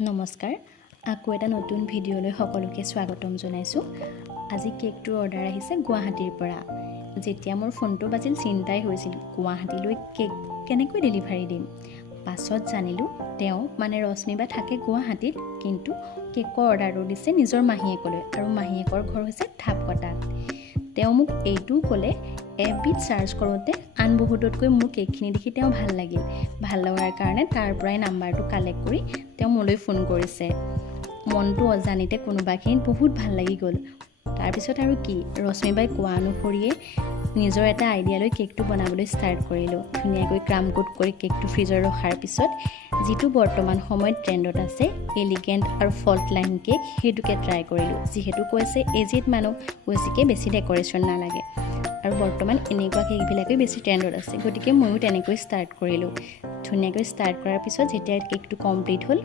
নমস্কাৰ আকৌ এটা নতুন ভিডিঅ'লৈ সকলোকে স্বাগতম জনাইছোঁ। আজি কেকটোৰ অৰ্ডাৰ আহিছে গুৱাহাটীৰ পৰা। যেতিয়া মোৰ ফোনটো বাজিল চিন্তাই হৈছিল গুৱাহাটীলৈ কেক কেনেকৈ ডেলিভাৰী দিম। পাছত জানিলোঁ তেওঁ মানে ৰশ্মিবা থাকে গুৱাহাটীত, কিন্তু কেকৰ অৰ্ডাৰটো দিছে নিজৰ মাহীয়েকলৈ, আৰু মাহীয়েকৰ ঘৰ হৈছে ঢাপকটাত। তেওঁ মোক এইটোও ক'লে এফবিত চাৰ্চ কৰোঁতে আন বহুততকৈ মোৰ কেকখিনি দেখি তেওঁ ভাল লাগিল। ভাল লগাৰ কাৰণে তাৰ পৰাই নাম্বাৰটো কালেক্ট কৰি তেওঁ মোলৈ ফোন কৰিছে। মনটো অজানিতে কোনোবাখিনিত বহুত ভাল লাগি গ'ল। তাৰপিছত আৰু কি, ৰশ্মিবাই কোৱা অনুসৰিয়ে নিজৰ এটা আইডিয়া লৈ কেকটো বনাবলৈ ষ্টাৰ্ট কৰিলোঁ। ধুনীয়াকৈ ক্ৰাম কোট কৰি কেকটো ফ্ৰিজত ৰখাৰ পিছত যিটো বৰ্তমান সময়ত ট্ৰেণ্ডত আছে এলিগেণ্ট আৰু ফল্ট লাইন কেক, সেইটোকে ট্ৰাই কৰিলোঁ। যিহেতু কৈছে এজিড মানুহ, বেছি ডেক'ৰেশ্যন নালাগে, আৰু বৰ্তমান এনেকুৱা কেকবিলাকেই বেছি ট্ৰেণ্ডত আছে, গতিকে ময়ো তেনেকৈ ষ্টাৰ্ট কৰিলোঁ। ধুনীয়াকৈ ষ্টাৰ্ট কৰাৰ পিছত যেতিয়া কেকটো কমপ্লিট হ'ল,